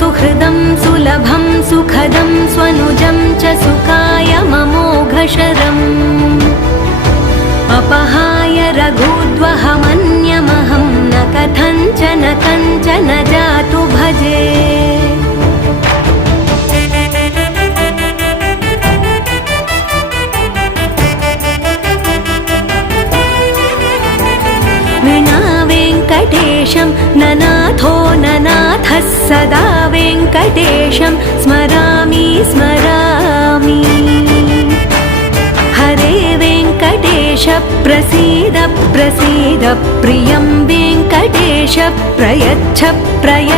सुहृदं सुलभं सुखदं स्वनुजं च सुखाय ममोघशरम् अपहाय रघुद्वहमन्यमहं न कथञ्चन कञ्चन जातु भजे। विना वेङ्कटेशं ननाथो ननाथः सदा वेङ्कटेशं स्मरामि स्मरामि। हरे वेङ्कटेश प्रसीद प्रसीद प्रियं वेङ्कटेश प्रयच्छ प्रयच्छ।